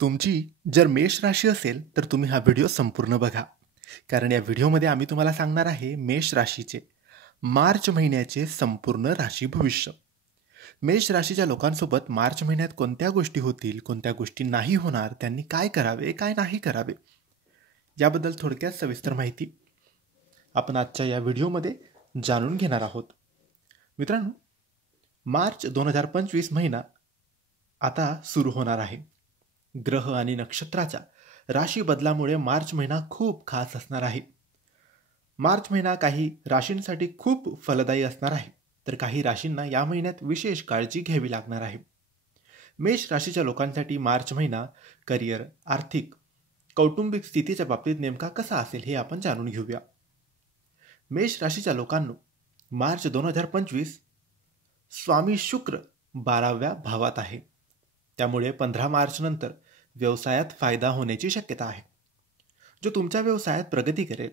तुमची जर मेष राशी असेल तर तुम्ही हा व्हिडिओ संपूर्ण बघा. कारण या व्हिडिओमध्ये आम्ही तुम्हाला सांगणार आहे मेष राशीचे मार्च महिन्याचे संपूर्ण राशी भविष्य. मेष राशीच्या लोकांसोबत मार्च महिन्यात कोणत्या गोष्टी होतील, कोणत्या गोष्टी नाही होणार, त्यांनी काय करावे, काय नाही करावे, याबद्दल थोडक्यात सविस्तर माहिती आपण आजच्या या व्हिडिओमध्ये जाणून घेणार आहोत. मित्रांनो, मार्च 2025 महिना आता सुरू होणार आहे. ग्रह आणि नक्षत्राच्या राशी बदलामुळे मार्च महिना खूप खास असणार आहे. मार्च महिना काही राशींसाठी खूप फलदायी असणार आहे, तर काही राशींना या महिन्यात विशेष काळजी घ्यावी लागणार आहे. मेष राशीच्या लोकांसाठी मार्च महिना करिअर, आर्थिक, कौटुंबिक स्थितीच्या बाबतीत नेमका कसा असेल हे आपण जाणून घेऊया. मेष राशीच्या लोकांनो, मार्च 2025 स्वामी शुक्र 12व्या भावात आहे. त्यामुळे 15 मार्च नंतर व्यवसायात फायदा होण्याची शक्यता आहे, जो तुमच्या व्यवसायात प्रगती करेल.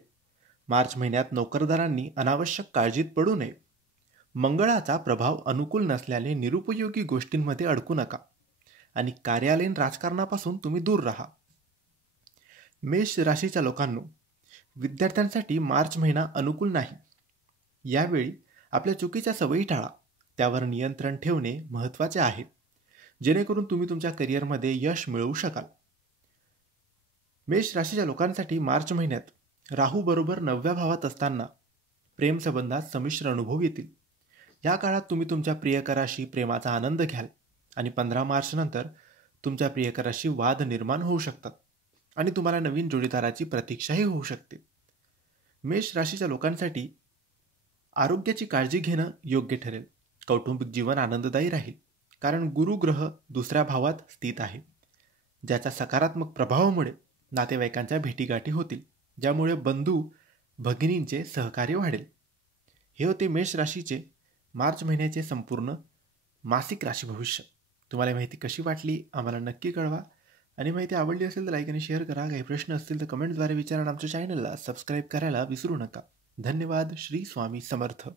मार्च महिन्यात नोकरदारांनी अनावश्यक काळजीत पडू नये. मंगळाचा प्रभाव अनुकूल नसल्याने निरुपयोगी गोष्टींमध्ये अडकू नका आणि कार्यालयीन राजकारणापासून तुम्ही दूर राहा. मेष राशीच्या लोकांनो, विद्यार्थ्यांसाठी मार्च महिना अनुकूल नाही. यावेळी आपल्या चुकीच्या सवयी टाळा. त्यावर नियंत्रण ठेवणे महत्त्वाचे आहे, जेणेकरून तुम्ही तुमच्या करिअरमध्ये यश मिळवू शकाल. मेष राशीच्या लोकांसाठी मार्च महिन्यात राहू बरोबर 9व्या भावात असताना प्रेमसंबंधात संमिश्र अनुभव येतील. या काळात तुम्ही तुमच्या प्रियकराशी प्रेमाचा आनंद घ्याल आणि 15 मार्च नंतर तुमच्या प्रियकराशी वाद निर्माण होऊ शकतात आणि तुम्हाला नवीन जोडीदाराची प्रतीक्षाही होऊ शकते. मेष राशीच्या लोकांसाठी आरोग्याची काळजी घेणं योग्य ठरेल. कौटुंबिक जीवन आनंददायी राहील, कारण गुरुग्रह 2ऱ्या भावात स्थित आहे, ज्याच्या सकारात्मक प्रभावामुळे नातेवाईकांच्या भेटीगाठी होतील, ज्यामुळे बंधू भगिनींचे सहकार्य वाढेल. हे होते मेष राशीचे मार्च महिन्याचे संपूर्ण मासिक राशी भविष्य. तुम्हाला माहिती कशी वाटली आम्हाला नक्की कळवा आणि माहिती आवडली असेल तर लाईक आणि शेअर करा. काही प्रश्न असतील तर कमेंटद्वारे विचारा. आमच्या चॅनलला सबस्क्राईब करायला विसरू नका. धन्यवाद. श्री स्वामी समर्थ.